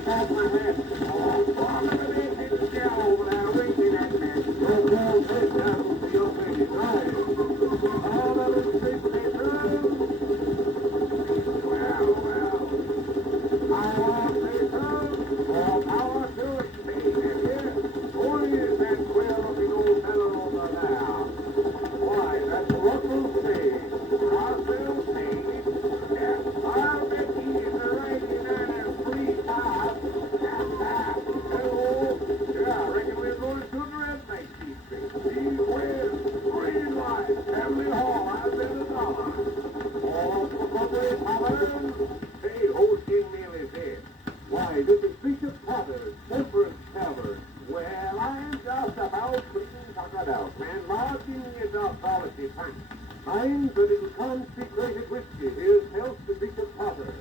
Take off my hat. Oh, father, the big gal over there, waiting at me. Your whole head down to your baby's eyes. All of the streets they turn. Well, I want to say so. More power to it, baby. Who is that queer-looking old fellow over there? Why, that's Russell Spade. Russell Spade. Yes, I'll bet he's the writing on a free pass. Hello. Yeah, I reckon we're going to the red night, Chief Street. See, where's green light? Tammany Hall, I've been a dollar. Oh, for Tavern. Hey, whose King Meal is it? Why, this is Bishop Potter's Temperance Tavern. Well, I'm just about clean tuckered out, man. Marking is our policy pint. Mine's a little consecrated whiskey. Here's health to Bishop Potter.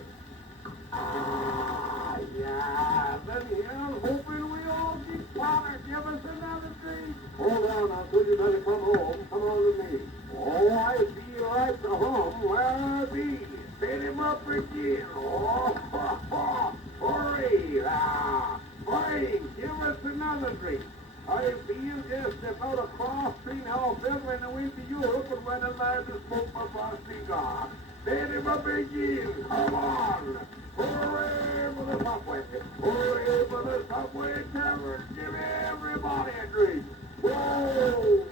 Ah, yeah. Then here's hoping we all get Potter. Give us another drink. Hold on, Uncle. You better come home. Come on with me. Oh, I feel right to home. Where I be? Set him up again. Oh, ha, ha. Hurry. Ah, fine. Give us another drink. I feel just about across between our Tavern and went to Europe and went alive to smoke my first cigar. Set him up again. Come on. Hooray for the Subway. Hooray for the Subway Tavern. Give everybody a drink. Whoa.